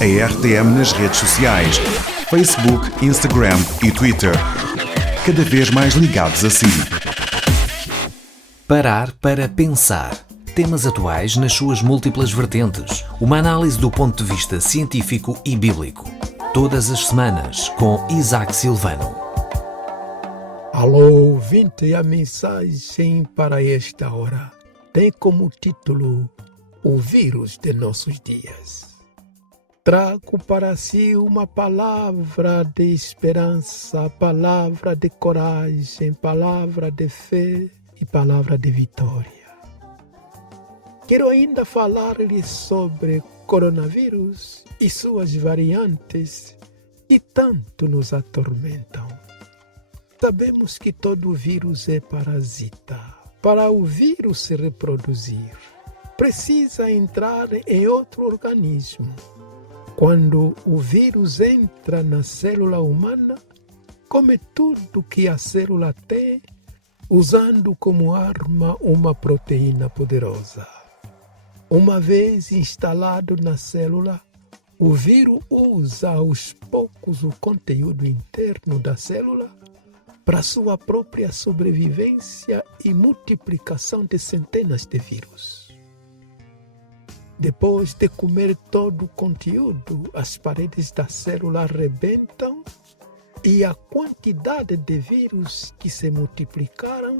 a RTM nas redes sociais: Facebook, Instagram e Twitter. Cada vez mais ligados a si. Parar para pensar. Temas atuais nas suas múltiplas vertentes. Uma análise do ponto de vista científico e bíblico. Todas as semanas, com Isaac Silvano. Alô, ouvinte, a mensagem para esta hora tem como título O Vírus de Nossos Dias. Trago para si uma palavra de esperança, palavra de coragem, palavra de fé e palavra de vitória. Quero ainda falar-lhe sobre coronavírus e suas variantes que tanto nos atormentam. Sabemos que todo vírus é parasita. Para o vírus se reproduzir, precisa entrar em outro organismo. Quando o vírus entra na célula humana, come tudo que a célula tem, usando como arma uma proteína poderosa. Uma vez instalado na célula, o vírus usa aos poucos o conteúdo interno da célula para sua própria sobrevivência e multiplicação de centenas de vírus. Depois de comer todo o conteúdo, as paredes da célula arrebentam e a quantidade de vírus que se multiplicaram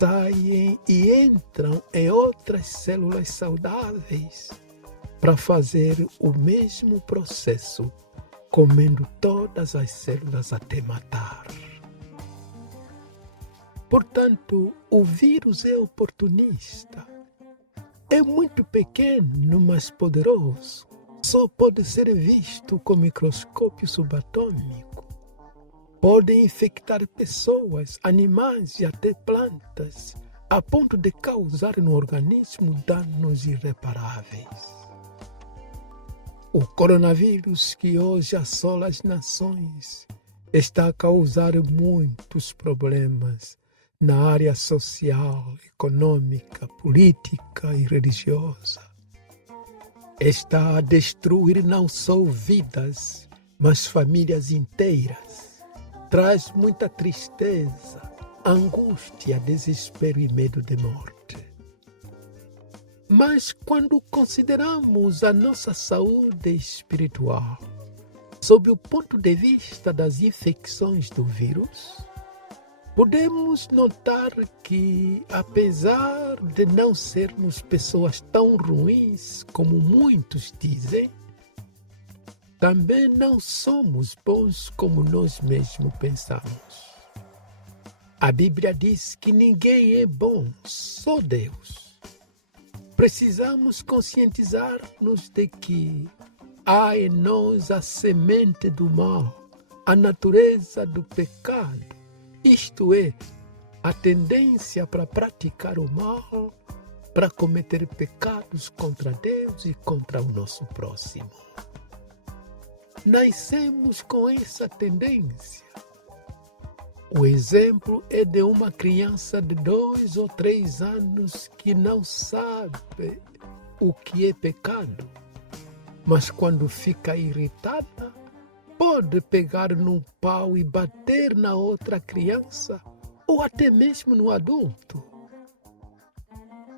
saem e entram em outras células saudáveis para fazer o mesmo processo, comendo todas as células até matar. Portanto, o vírus é oportunista. É muito pequeno, mas poderoso. Só pode ser visto com microscópio subatômico. Pode infectar pessoas, animais e até plantas, a ponto de causar no organismo danos irreparáveis. O coronavírus que hoje assola as nações está a causar muitos problemas na área social, econômica, política e religiosa. Está a destruir não só vidas, mas famílias inteiras. Traz muita tristeza, angústia, desespero e medo de morte. Mas quando consideramos a nossa saúde espiritual, sob o ponto de vista das infecções do vírus, podemos notar que, apesar de não sermos pessoas tão ruins como muitos dizem, também não somos bons como nós mesmos pensamos. A Bíblia diz que ninguém é bom, só Deus. Precisamos conscientizar-nos de que há em nós a semente do mal, a natureza do pecado, isto é, a tendência para praticar o mal, para cometer pecados contra Deus e contra o nosso próximo. Nascemos com essa tendência. O exemplo é de uma criança de 2 ou 3 anos que não sabe o que é pecado, mas quando fica irritada, pode pegar num pau e bater na outra criança ou até mesmo no adulto.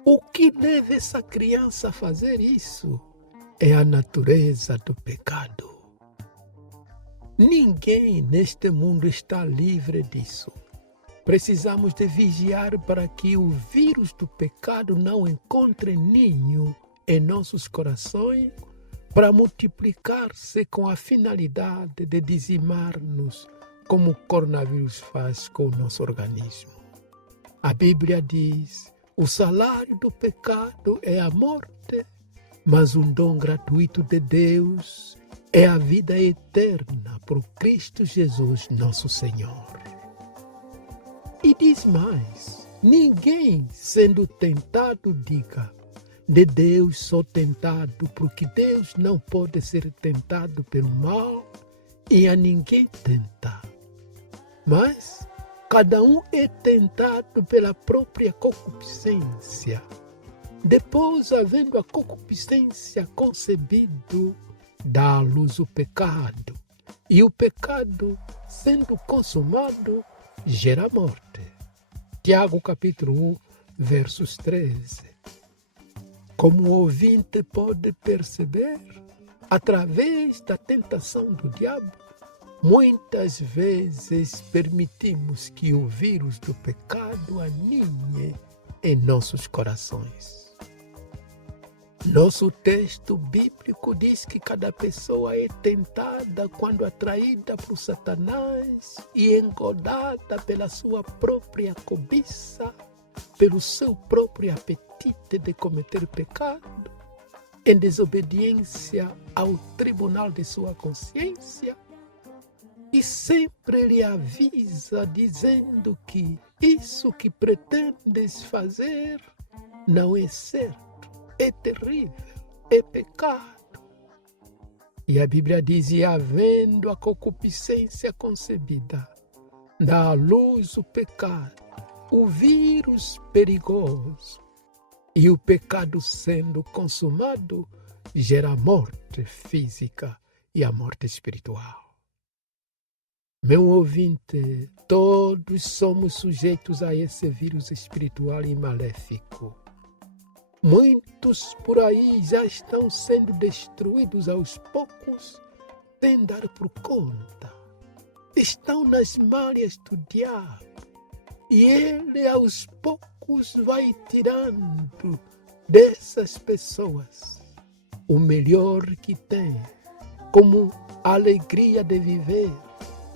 O que leva essa criança a fazer isso é a natureza do pecado. Ninguém neste mundo está livre disso. Precisamos de vigiar para que o vírus do pecado não encontre ninho em nossos corações para multiplicar-se com a finalidade de dizimar-nos como o coronavírus faz com o nosso organismo. A Bíblia diz: o salário do pecado é a morte, mas um dom gratuito de Deus é a vida eterna por Cristo Jesus, nosso Senhor. E diz mais: ninguém sendo tentado diga, de Deus sou tentado, porque Deus não pode ser tentado pelo mal e a ninguém tenta. Mas cada um é tentado pela própria concupiscência. Depois, havendo a concupiscência concebido, dá à luz o pecado, e o pecado, sendo consumado, gera morte. Tiago capítulo 1, versos 13. Como o ouvinte pode perceber, através da tentação do diabo, muitas vezes permitimos que o vírus do pecado aninhe em nossos corações. Nosso texto bíblico diz que cada pessoa é tentada quando atraída por Satanás e engodada pela sua própria cobiça, pelo seu próprio apetite de cometer pecado, em desobediência ao tribunal de sua consciência, e sempre lhe avisa dizendo que isso que pretendes fazer não é certo, é terrível, é pecado. E a Bíblia diz, e havendo a concupiscência concebida, dá à luz o pecado, o vírus perigoso, e o pecado sendo consumado, gera a morte física e a morte espiritual. Meu ouvinte, todos somos sujeitos a esse vírus espiritual e maléfico. Muitos por aí já estão sendo destruídos aos poucos, sem dar por conta. Estão nas malhas do diabo. E ele aos poucos vai tirando dessas pessoas o melhor que tem, como a alegria de viver,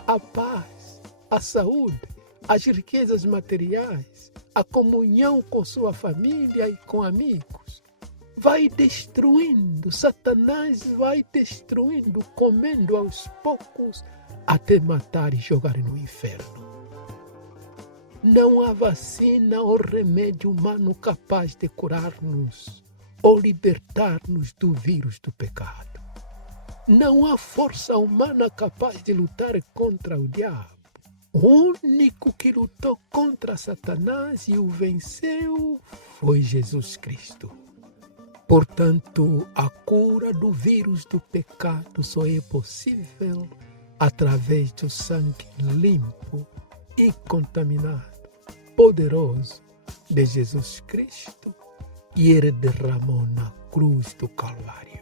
a paz, a saúde, as riquezas materiais, a comunhão com sua família e com amigos. Vai destruindo, Satanás vai destruindo, comendo aos poucos, até matar e jogar no inferno. Não há vacina ou remédio humano capaz de curar-nos ou libertar-nos do vírus do pecado. Não há força humana capaz de lutar contra o diabo. O único que lutou contra Satanás e o venceu foi Jesus Cristo. Portanto, a cura do vírus do pecado só é possível através do sangue limpo e contaminado, poderoso de Jesus Cristo, que ele derramou na cruz do Calvário.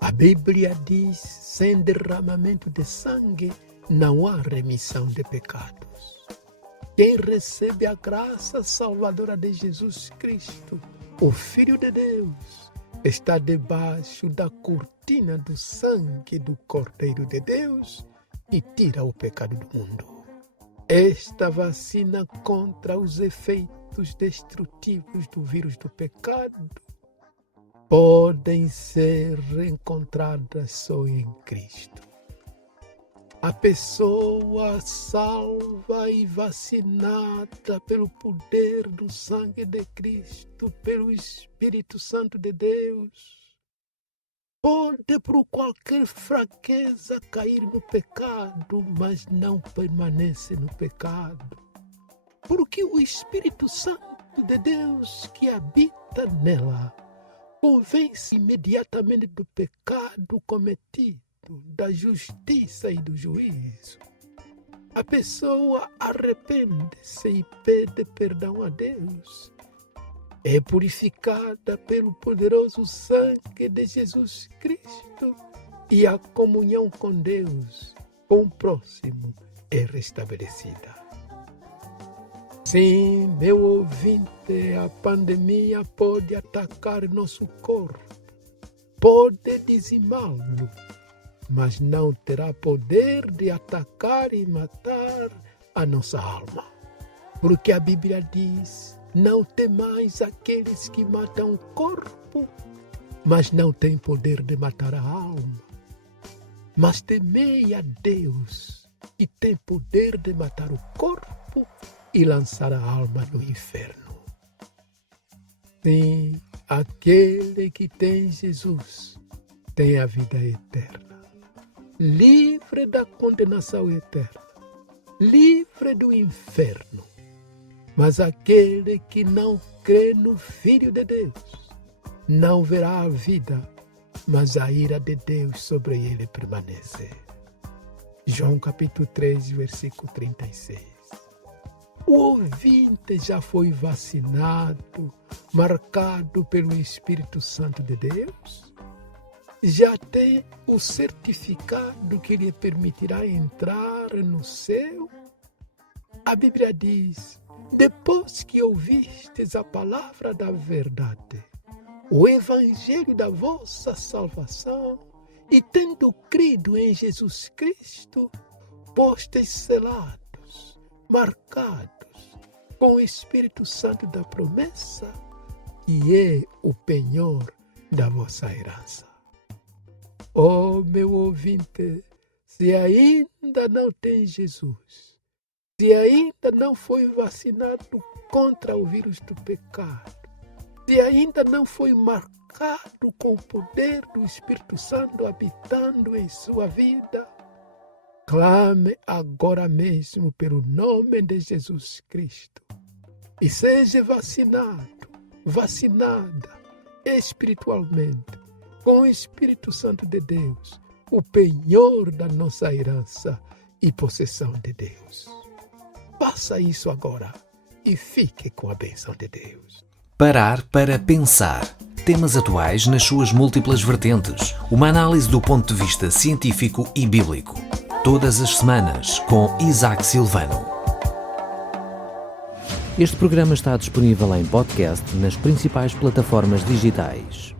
A Bíblia diz, sem derramamento de sangue, não há remissão de pecados. Quem recebe a graça salvadora de Jesus Cristo, o Filho de Deus, está debaixo da cortina do sangue do Cordeiro de Deus e tira o pecado do mundo. Esta vacina contra os efeitos destrutivos do vírus do pecado podem ser encontradas só em Cristo. A pessoa salva e vacinada pelo poder do sangue de Cristo, pelo Espírito Santo de Deus, pode por qualquer fraqueza cair no pecado, mas não permanece no pecado, porque o Espírito Santo de Deus que habita nela convence imediatamente do pecado cometido, da justiça e do juízo. A pessoa arrepende-se e pede perdão a Deus. É purificada pelo poderoso sangue de Jesus Cristo e a comunhão com Deus, com o próximo, é restabelecida. Sim, meu ouvinte, a pandemia pode atacar nosso corpo, pode dizimá-lo, mas não terá poder de atacar e matar a nossa alma. Porque a Bíblia diz, não temais aqueles que matam o corpo, mas não têm poder de matar a alma. Mas temei a Deus, que tem poder de matar o corpo e lançar a alma no inferno. Sim, aquele que tem Jesus tem a vida eterna, livre da condenação eterna, livre do inferno. Mas aquele que não crê no Filho de Deus não verá a vida, mas a ira de Deus sobre ele permanece. João capítulo 3, versículo 36. O ouvinte já foi vacinado, marcado pelo Espírito Santo de Deus? Já tem o certificado que lhe permitirá entrar no céu? A Bíblia diz: depois que ouvistes a palavra da verdade, o evangelho da vossa salvação, e tendo crido em Jesus Cristo, postes selados, marcados com o Espírito Santo da promessa, que é o penhor da vossa herança. Oh, meu ouvinte, se ainda não tem Jesus, se ainda não foi vacinado contra o vírus do pecado, se ainda não foi marcado com o poder do Espírito Santo habitando em sua vida, clame agora mesmo pelo nome de Jesus Cristo e seja vacinado, vacinada espiritualmente com o Espírito Santo de Deus, o penhor da nossa herança e possessão de Deus. Faça isso agora e fique com a bênção de Deus. Parar para pensar. Temas atuais nas suas múltiplas vertentes. Uma análise do ponto de vista científico e bíblico. Todas as semanas, com Isaac Silvano. Este programa está disponível em podcast nas principais plataformas digitais.